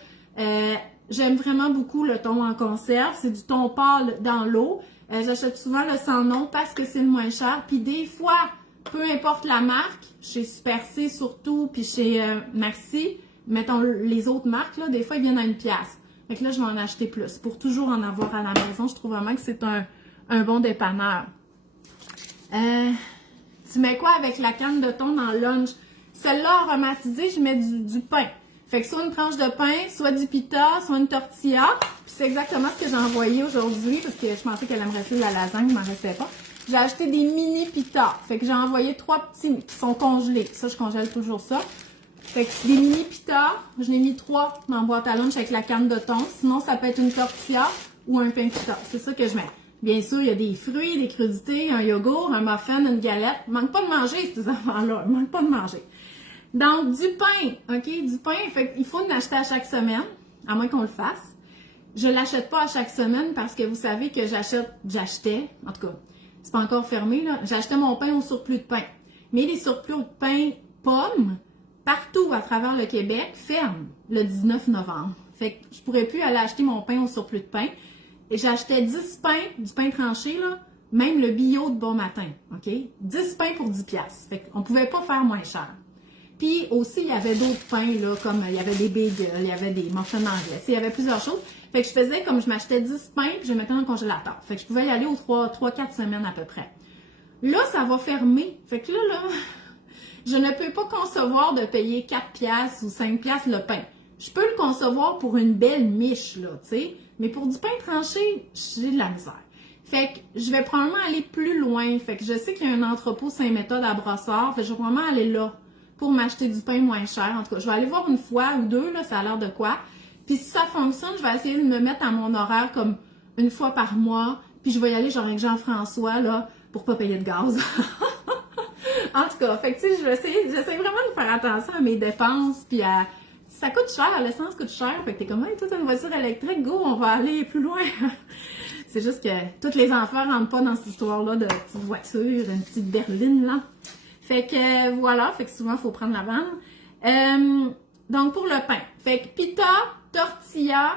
J'aime vraiment beaucoup le thon en conserve. C'est du thon pâle dans l'eau. J'achète souvent le sans nom parce que c'est le moins cher. Puis des fois, peu importe la marque, chez Super C surtout, puis chez Maxi, mettons les autres marques, là, des fois, ils viennent à 1$. Fait que là, je vais en acheter plus pour toujours en avoir à la maison. Je trouve vraiment que c'est un bon dépanneur. Tu mets quoi avec la canne de thon dans le lunch? Celle-là aromatisée, je mets du pain. Fait que soit une tranche de pain, soit du pita, soit une tortilla. Puis c'est exactement ce que j'ai envoyé aujourd'hui parce que je pensais qu'elle aimerait ça de la lasagne, il m'en restait pas. J'ai acheté des mini pita. Fait que j'ai envoyé 3 petits qui sont congelés. Ça, je congèle toujours ça. Fait que c'est des mini pita. Je l'ai mis 3 dans la boîte à lunch avec la canne de thon. Sinon, ça peut être une tortilla ou un pain pita. C'est ça que je mets. Bien sûr, il y a des fruits, des crudités, un yogourt, un muffin, une galette. Il manque pas de manger, ces enfants-là. Il manque pas de manger. Donc, du pain, OK? Du pain, fait qu'il faut en acheter à chaque semaine, à moins qu'on le fasse. Je l'achète pas à chaque semaine parce que vous savez que j'achetais, en tout cas, c'est pas encore fermé, là, j'achetais mon pain au surplus de pain. Mais les surplus de pain pommes, partout à travers le Québec, ferment le 19 novembre. Fait que je pourrais plus aller acheter mon pain au surplus de pain. Et j'achetais 10 pains, du pain tranché, là, même le bio de bon matin, OK? 10 pains pour 10 piastres. Fait qu'on pouvait pas faire moins cher. Puis aussi, il y avait d'autres pains, là, comme il y avait des bagels, il y avait des muffins anglais. Il y avait plusieurs choses. Fait que je faisais comme je m'achetais 10 pains, puis je mettais dans le congélateur. Fait que je pouvais y aller aux 3-4 semaines à peu près. Là, ça va fermer. Fait que là, je ne peux pas concevoir de payer 4 piastres ou 5 piastres le pain. Je peux le concevoir pour une belle miche, là, tu sais. Mais pour du pain tranché, j'ai de la misère. Fait que je vais probablement aller plus loin. Fait que je sais qu'il y a un entrepôt Saint-Méthode à Brossard. Fait que je vais probablement aller là pour m'acheter du pain moins cher. En tout cas, je vais aller voir une fois ou deux, là, ça a l'air de quoi. Puis si ça fonctionne, je vais essayer de me mettre à mon horaire comme une fois par mois. Puis je vais y aller genre avec Jean-François, là, pour pas payer de gaz. En tout cas, fait que tu sais, j'essaie vraiment de faire attention à mes dépenses, puis à... Ça coûte cher, l'essence coûte cher, fait que t'es comme, hey, toi, t'as une voiture électrique, go, on va aller plus loin. C'est juste que tous les enfants rentrent pas dans cette histoire-là de petite voiture, une petite berline, là. Fait que, voilà, fait que souvent, il faut prendre la vanne. Donc, pour le pain. Fait que pita, tortilla,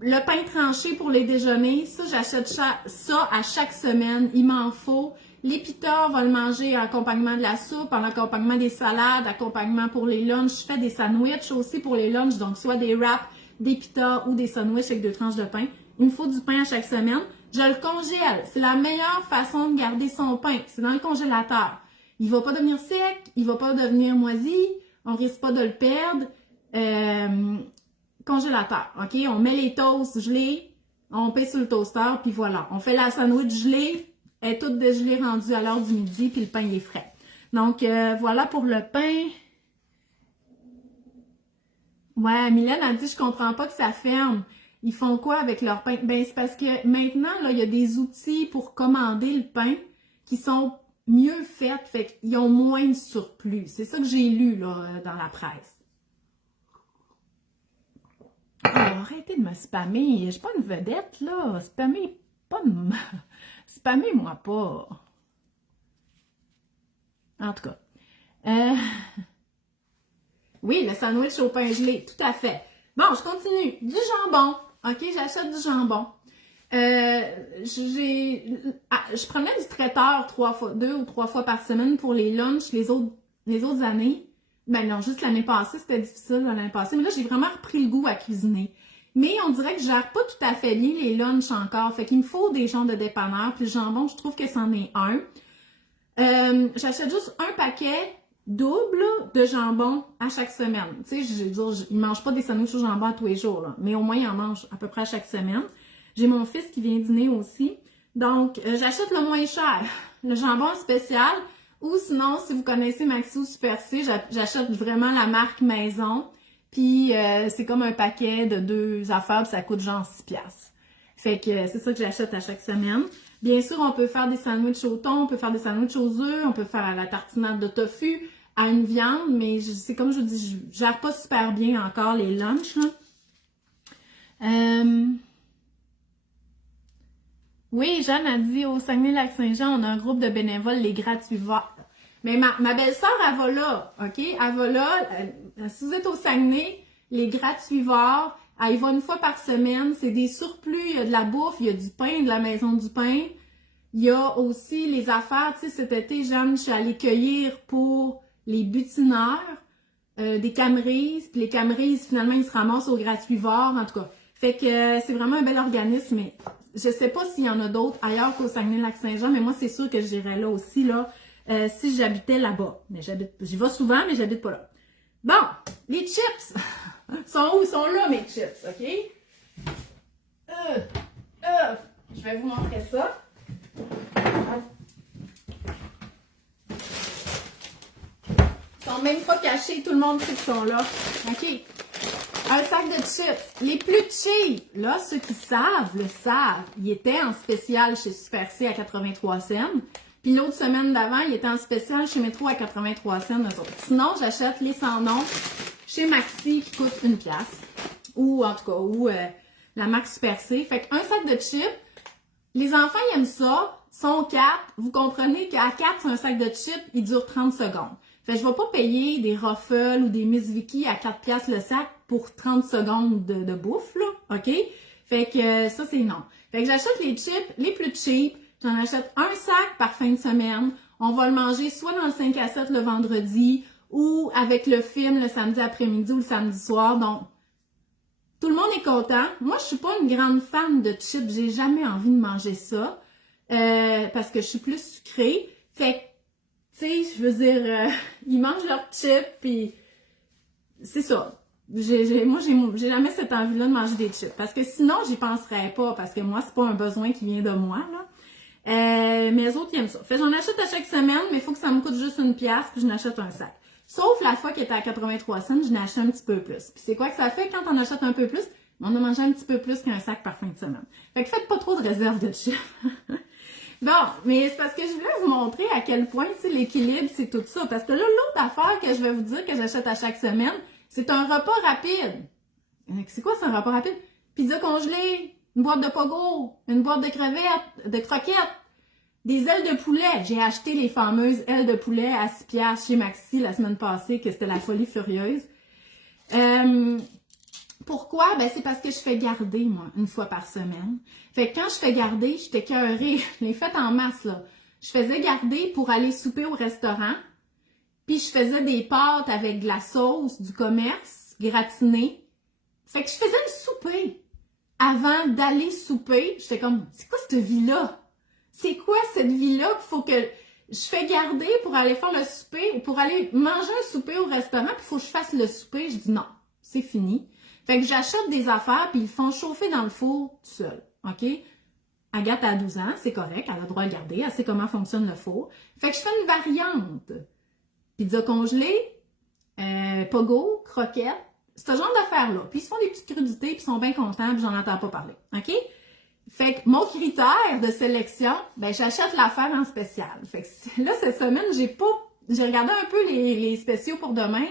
le pain tranché pour les déjeuners, ça, j'achète ça à chaque semaine. Il m'en faut. Les pitas, on va le manger en accompagnement de la soupe, en accompagnement des salades, accompagnement pour les lunchs. Je fais des sandwichs aussi pour les lunchs, donc soit des wraps, des pitas ou des sandwichs avec 2 tranches de pain. Il me faut du pain à chaque semaine. Je le congèle. C'est la meilleure façon de garder son pain. C'est dans le congélateur. Il va pas devenir sec, il va pas devenir moisi, on risque pas de le perdre. Congélateur, OK? On met les toasts gelés, on paye sur le toaster, puis voilà. On fait la sandwich gelée, elle est toute dégelée rendue à l'heure du midi, puis le pain il est frais. Donc, voilà pour le pain. Ouais, Mylène a dit, je comprends pas que ça ferme. Ils font quoi avec leur pain? Ben, c'est parce que maintenant, là, il y a des outils pour commander le pain qui sont mieux faits, fait qu'ils ont moins de surplus. C'est ça que j'ai lu, là, dans la presse. Oh, arrêtez de me spammer. Je suis pas une vedette, là. Spammez pas de... Spammez-moi pas. En tout cas. Oui, le sandwich au pain gelé, tout à fait. Bon, je continue. Du jambon. OK, j'achète du jambon. Je prenais du traiteur 2 ou 3 fois par semaine pour les lunchs les autres années. Ben non, juste l'année passée, c'était difficile l'année passée. Mais là, j'ai vraiment repris le goût à cuisiner. Mais on dirait que je gère pas tout à fait bien les lunchs encore. Fait qu'il me faut des genres de dépanneurs. Puis le jambon, je trouve que c'en est un. J'achète juste un paquet double de jambon à chaque semaine. Tu sais, je veux dire, ils mangent pas des sandwichs au jambon tous les jours, là, mais au moins, ils en mangent à peu près à chaque semaine. J'ai mon fils qui vient dîner aussi. Donc, j'achète le moins cher, le jambon spécial. Ou sinon, si vous connaissez Maxi ou Super C, j'achète vraiment la marque maison. Puis, c'est comme un paquet de 2 affaires, puis ça coûte genre 6 piastres. Fait que c'est ça que j'achète à chaque semaine. Bien sûr, on peut faire des sandwichs au thon, on peut faire des sandwichs aux œufs, on peut faire à la tartinade de tofu, à une viande, mais c'est comme je vous dis, je gère pas super bien encore les lunchs, là. Oui, Jeanne a dit au Saguenay-Lac-Saint-Jean, on a un groupe de bénévoles, les gratuivores. Mais ma belle-sœur, elle va là, OK? Elle va là. Si vous êtes au Saguenay, les gratuivores, elle y va une fois par semaine. C'est des surplus, il y a de la bouffe, il y a du pain, de la maison du pain. Il y a aussi les affaires, tu sais, cet été, Jeanne, je suis allée cueillir pour les butineurs, des camerises. Puis les camerises, finalement, ils se ramassent au gratuivore, en tout cas. Fait que c'est vraiment un bel organisme, mais je sais pas s'il y en a d'autres ailleurs qu'au Saguenay-Lac-Saint-Jean, mais moi, c'est sûr que j'irais là aussi, là. Si j'habitais là-bas. Mais j'y vais souvent, mais j'habite pas là. Bon, les chips! sont où? Ils sont là, mes chips, OK? Je vais vous montrer ça. Ils sont même pas cachés, tout le monde sait qu'ils sont là. OK? Un sac de chips. Les plus cheap, là, ceux qui savent, le savent. Il était en spécial chez Super C à 83 cents. Puis l'autre semaine d'avant, il était en spécial chez Métro à 83 cents. Sinon, j'achète les sans nom chez Maxi qui coûtent 1 piastre. Ou en tout cas, ou la marque Super C. Fait qu'un sac de chips, les enfants ils aiment ça, sont 4. Vous comprenez qu'à 4, c'est un sac de chips, il dure 30 secondes. Fait que je vais pas payer des Ruffles ou des Miss Vicky à 4 piastres le sac pour 30 secondes de bouffe, là, OK? Fait que ça, c'est non. Fait que j'achète les chips les plus cheap. J'en achète un sac par fin de semaine. On va le manger soit dans le 5 à 7 le vendredi ou avec le film le samedi après-midi ou le samedi soir. Donc, tout le monde est content. Moi, je suis pas une grande fan de chips. J'ai jamais envie de manger ça parce que je suis plus sucrée. Fait que, tu sais, je veux dire, ils mangent leurs chips puis c'est ça. Moi, j'ai jamais cette envie-là de manger des chips. Parce que sinon, j'y penserais pas. Parce que moi, c'est pas un besoin qui vient de moi, là. Mais les autres, ils aiment ça. Fait que j'en achète à chaque semaine, mais il faut que ça me coûte juste 1 pièce puis je n'achète un sac. Sauf la fois qui était à 83 cents, je n'achète un petit peu plus. Puis c'est quoi que ça fait quand on achète un peu plus? On a mangé un petit peu plus qu'un sac par fin de semaine. Fait que faites pas trop de réserve de chips. Bon, mais c'est parce que je voulais vous montrer à quel point, tu sais, l'équilibre, c'est tout ça. Parce que là, l'autre affaire que je vais vous dire que j'achète à chaque semaine, c'est un repas rapide. C'est quoi, c'est un repas rapide? Pizza congelée, une boîte de pogo, une boîte de crevettes, de croquettes, des ailes de poulet. J'ai acheté les fameuses ailes de poulet à 6 piastres chez Maxi la semaine passée, que c'était la folie furieuse. Pourquoi? Ben, c'est parce que je fais garder, moi, une fois par semaine. Fait que quand je fais garder, j'étais écœurée. Je l'ai fait en masse, là. Je faisais garder pour aller souper au restaurant. Puis je faisais des pâtes avec de la sauce du commerce gratinée. Fait que je faisais le souper. Avant d'aller souper, j'étais comme, c'est quoi cette vie-là? C'est quoi cette vie-là qu'il faut que je fais garder pour aller faire le souper, pour aller manger un souper au restaurant, puis il faut que je fasse le souper. Je dis non, c'est fini. Fait que j'achète des affaires, puis ils font chauffer dans le four tout seul. OK? Agathe a 12 ans, c'est correct, elle a le droit de garder, elle sait comment fonctionne le four. Fait que je fais une variante. Pizza congelée, pogo, croquettes, ce genre d'affaires-là. Puis ils se font des petites crudités, puis ils sont bien contents, puis j'en entends pas parler. OK? Fait que mon critère de sélection, ben j'achète l'affaire en spécial. Fait que là, cette semaine, j'ai regardé un peu les spéciaux pour demain.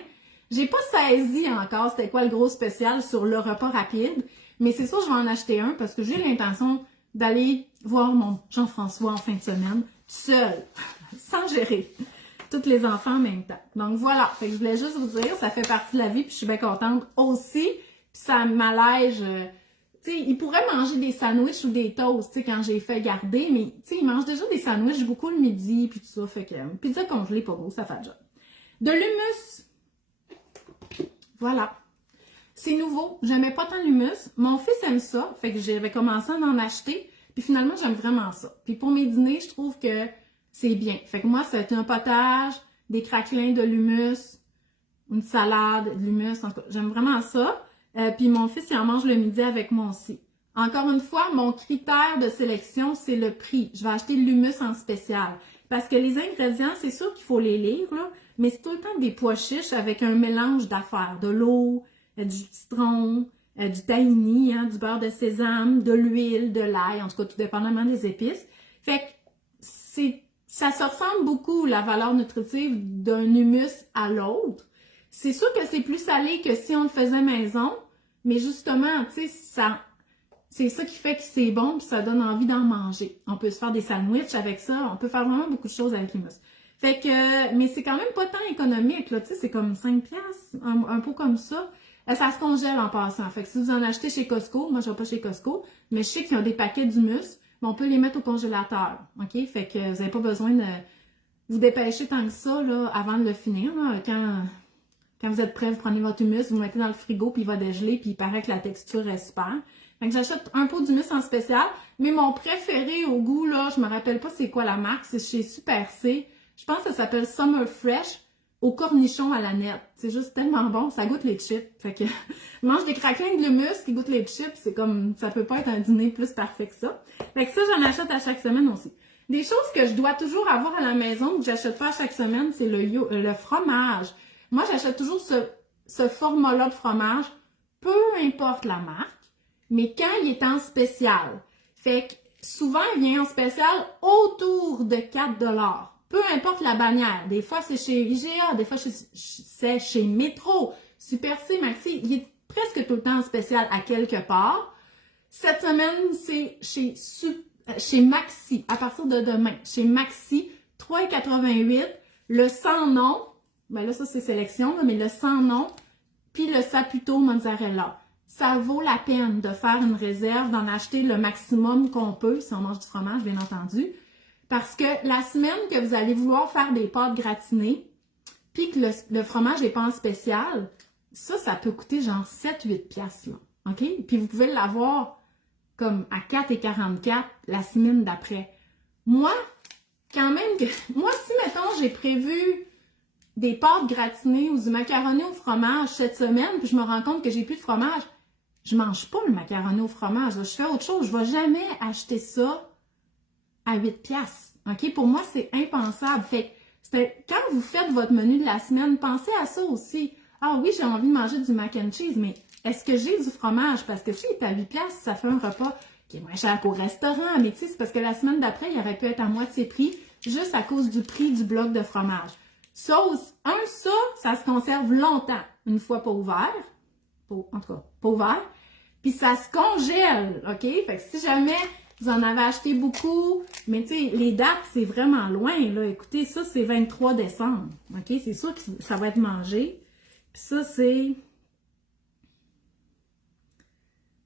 J'ai pas saisi encore c'était quoi le gros spécial sur le repas rapide, mais c'est sûr je vais en acheter un parce que j'ai l'intention d'aller voir mon Jean-François en fin de semaine, seul, sans gérer tous les enfants en même temps. Donc voilà, fait que je voulais juste vous dire, ça fait partie de la vie, puis je suis bien contente aussi, puis ça m'allège. Tu sais, ils pourraient manger des sandwichs ou des toasts, tu sais, quand j'ai fait garder, mais tu sais, ils mangent déjà des sandwichs beaucoup le midi, puis tout ça, fait que pizza congelée, pas gros, ça fait le job. De l'hummus. Voilà. C'est nouveau. J'aimais pas tant l'hummus. Mon fils aime ça. Fait que j'avais commencé à en acheter. Puis finalement, j'aime vraiment ça. Puis pour mes dîners, je trouve que c'est bien. Fait que moi, c'est un potage, des craquelins de l'hummus, une salade, de l'hummus. J'aime vraiment ça. Puis mon fils, il en mange le midi avec moi aussi. Encore une fois, mon critère de sélection, c'est le prix. Je vais acheter de l'hummus en spécial. Parce que les ingrédients, c'est sûr qu'il faut les lire, là, mais c'est tout le temps des pois chiches avec un mélange d'affaires. De l'eau, du citron, du tahini, hein, du beurre de sésame, de l'huile, de l'ail, en tout cas, tout dépendamment des épices. Fait que ça se ressemble beaucoup, la valeur nutritive d'un hummus à l'autre. C'est sûr que c'est plus salé que si on le faisait maison, mais justement, tu sais, c'est ça qui fait que c'est bon, puis ça donne envie d'en manger. On peut se faire des sandwichs avec ça, on peut faire vraiment beaucoup de choses avec l'hummus. Fait que, mais c'est quand même pas tant économique, là, tu sais, c'est comme 5 piastres, un pot comme ça. Ça se congèle en passant. Fait que si vous en achetez chez Costco, moi je vais pas chez Costco, mais je sais qu'ils ont des paquets d'hummus, mais on peut les mettre au congélateur, OK? Fait que vous n'avez pas besoin de vous dépêcher tant que ça, là, avant de le finir, là. Quand vous êtes prêt, vous prenez votre hummus, vous le mettez dans le frigo, puis il va dégeler, puis il paraît que la texture est super. Fait que j'achète un pot d'hummus en spécial, mais mon préféré au goût, là, je me rappelle pas c'est quoi la marque, c'est chez Super C. Je pense que ça s'appelle Summer Fresh au cornichon à la nette. C'est juste tellement bon, ça goûte les chips. Fait que je mange des craquelins de l'hummus qui goûtent les chips, c'est comme, ça peut pas être un dîner plus parfait que ça. Fait que ça, j'en achète à chaque semaine aussi. Des choses que je dois toujours avoir à la maison, que j'achète pas à chaque semaine, c'est le fromage. Moi, j'achète toujours ce format-là de fromage, peu importe la marque, mais quand il est en spécial. Fait que souvent, il vient en spécial autour de 4 $. Peu importe la bannière. Des fois, c'est chez IGA, des fois, c'est chez Métro, Super C, Maxi. Il est presque tout le temps en spécial à quelque part. Cette semaine, c'est chez Maxi, à partir de demain. Chez Maxi, 3,88. Le sans nom, ben là, ça c'est sélection, là, mais le sans nom, puis le Saputo Mozzarella. Ça vaut la peine de faire une réserve, d'en acheter le maximum qu'on peut, si on mange du fromage, bien entendu. Parce que la semaine que vous allez vouloir faire des pâtes gratinées, puis que le fromage n'est pas en spécial, ça peut coûter genre 7-8 piastres, là. OK? Puis vous pouvez l'avoir comme à 4,44 la semaine d'après. Moi, quand même, moi, si, mettons, j'ai prévu des pâtes gratinées ou du macaroni au fromage cette semaine, puis je me rends compte que j'ai plus de fromage, je mange pas le macaroni au fromage. Là. Je fais autre chose. Je vais jamais acheter ça à 8 piastres. OK? Pour moi, c'est impensable. Fait que quand vous faites votre menu de la semaine, pensez à ça aussi. Ah oui, j'ai envie de manger du mac and cheese, mais est-ce que j'ai du fromage? Parce que s'il est à 8 piastres, ça fait un repas qui est moins cher qu'au restaurant. Mais tu sais, c'est parce que la semaine d'après, il aurait pu être à moitié prix, juste à cause du prix du bloc de fromage. Sauce, ça se conserve longtemps, une fois pas ouvert. En tout cas, pas ouvert. Puis ça se congèle, OK? Fait que si jamais vous en avez acheté beaucoup, mais tu sais, les dates, c'est vraiment loin, là. Écoutez, ça, c'est 23 décembre, OK? C'est sûr que ça va être mangé. Puis ça, c'est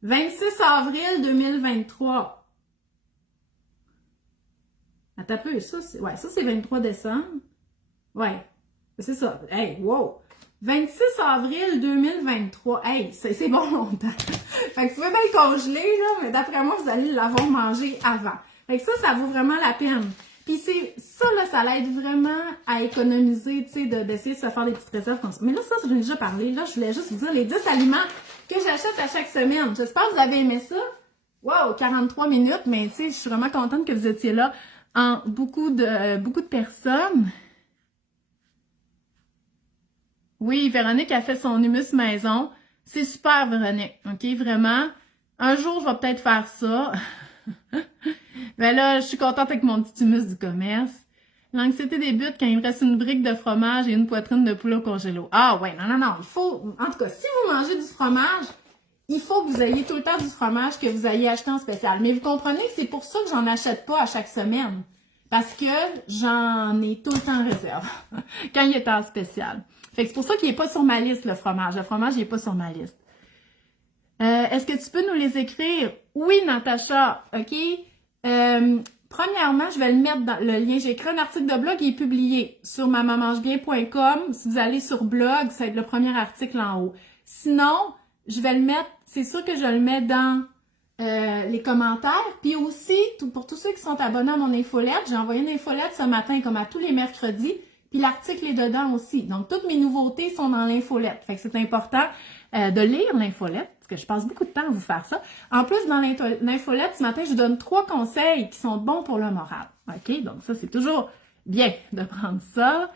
26 avril 2023. Attends un peu, ça, c'est 23 décembre. Ouais, c'est ça. Hey, wow! 26 avril 2023. Hey, c'est bon longtemps. Fait que vous pouvez bien le congeler, là, mais d'après moi, vous allez l'avoir mangé avant. Fait que ça vaut vraiment la peine. Puis ça, là, ça l'aide vraiment à économiser, tu sais, d'essayer de se faire des petites réserves comme ça. Mais là, ça, j'en ai déjà parlé. Là, je voulais juste vous dire les 10 aliments que j'achète à chaque semaine. J'espère que vous avez aimé ça. Wow, 43 minutes, mais tu sais, je suis vraiment contente que vous étiez là en beaucoup de personnes. Oui, Véronique a fait son humus maison. C'est super, Véronique. OK, vraiment. Un jour, je vais peut-être faire ça. Mais là, je suis contente avec mon petit humus du commerce. L'anxiété débute quand il me reste une brique de fromage et une poitrine de poulet au congélo. Ah ouais, non. Il faut, en tout cas, si vous mangez du fromage, il faut que vous ayez tout le temps du fromage que vous ayez acheté en spécial. Mais vous comprenez que c'est pour ça que j'en achète pas à chaque semaine. Parce que j'en ai tout le temps en réserve quand il est en spécial. Fait que c'est pour ça qu'il n'est pas sur ma liste, le fromage. Le fromage, il n'est pas sur ma liste. Est-ce que tu peux nous les écrire? Oui, Natacha, OK? Premièrement, je vais le mettre dans le lien. J'ai écrit un article de blog, il est publié sur mamamangebien.com. Si vous allez sur blog, ça va être le premier article en haut. Sinon, je vais le mettre, c'est sûr que je le mets dans les commentaires. Puis aussi, pour tous ceux qui sont abonnés à mon infolette, j'ai envoyé une infolette ce matin, comme à tous les mercredis. Puis l'article est dedans aussi. Donc, toutes mes nouveautés sont dans l'infolette. Fait que c'est important de lire l'infolette, parce que je passe beaucoup de temps à vous faire ça. En plus, dans l'infolette, ce matin, je vous donne 3 conseils qui sont bons pour le moral. OK? Donc, ça, c'est toujours bien de prendre ça.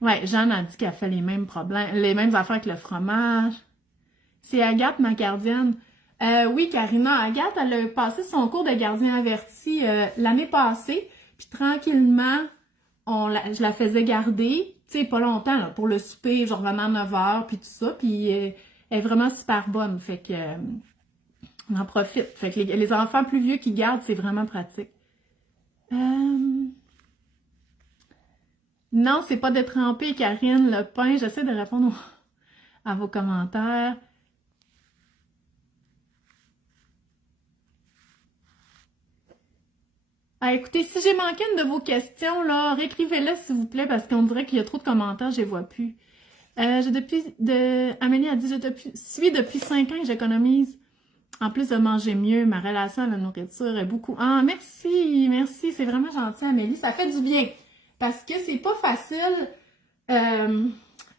Ouais, Jeanne a dit qu'elle fait les mêmes problèmes, les mêmes affaires que le fromage. C'est Agathe, ma gardienne. Oui, Karina. Agathe, elle a passé son cours de gardien averti l'année passée. Puis tranquillement, je la faisais garder, tu sais, pas longtemps, là, pour le souper, genre vraiment 9 heures, puis tout ça. Puis elle est vraiment super bonne, fait que on en profite. Fait que les enfants plus vieux qui gardent, c'est vraiment pratique. Non, c'est pas de tremper, Karine, le pain. J'essaie de répondre à vos commentaires. Ah, écoutez, si j'ai manqué une de vos questions, là, réécrivez-les s'il vous plaît, parce qu'on dirait qu'il y a trop de commentaires, je les vois plus. Amélie a dit, je suis depuis 5 ans et j'économise. En plus de manger mieux, ma relation à la nourriture est beaucoup... Ah, merci, c'est vraiment gentil, Amélie. Ça fait du bien, parce que c'est pas facile.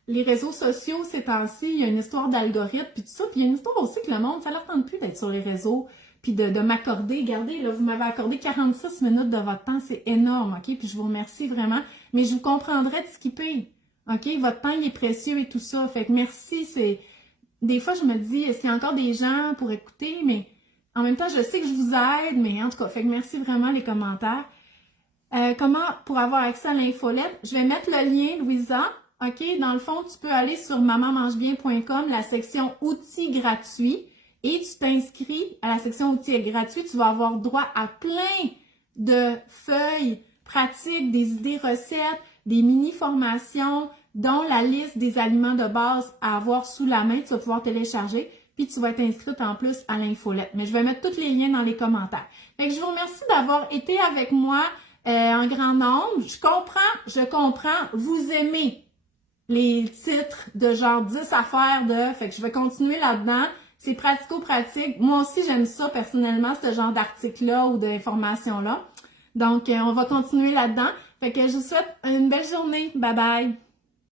Les réseaux sociaux, ces temps-ci, il y a une histoire d'algorithme, puis tout ça, puis il y a une histoire aussi que le monde, ça leur tente plus d'être sur les réseaux, puis de m'accorder. Regardez, là, vous m'avez accordé 46 minutes de votre temps, c'est énorme, OK? Puis je vous remercie vraiment, mais je vous comprendrai de skipper, OK? Votre temps, il est précieux et tout ça, fait que merci, Des fois, je me dis, est-ce qu'il y a encore des gens pour écouter, mais en même temps, je sais que je vous aide, mais en tout cas, fait que merci vraiment les commentaires. Comment pour avoir accès à l'infolette? Je vais mettre le lien, Louisa, OK? Dans le fond, tu peux aller sur mamanmangebien.com, la section outils gratuits, et tu t'inscris à la section outils gratuits. Tu vas avoir droit à plein de feuilles pratiques, des idées recettes, des mini-formations, dont la liste des aliments de base à avoir sous la main. Tu vas pouvoir télécharger, puis tu vas être inscrite en plus à l'infolette. Mais je vais mettre tous les liens dans les commentaires. Fait que je vous remercie d'avoir été avec moi en grand nombre. Je comprends, vous aimez les titres de genre 10 affaires de... Fait que je vais continuer là-dedans. C'est pratico-pratique. Moi aussi, j'aime ça personnellement, ce genre d'article-là ou d'informations-là. Donc, on va continuer là-dedans. Fait que je vous souhaite une belle journée. Bye bye!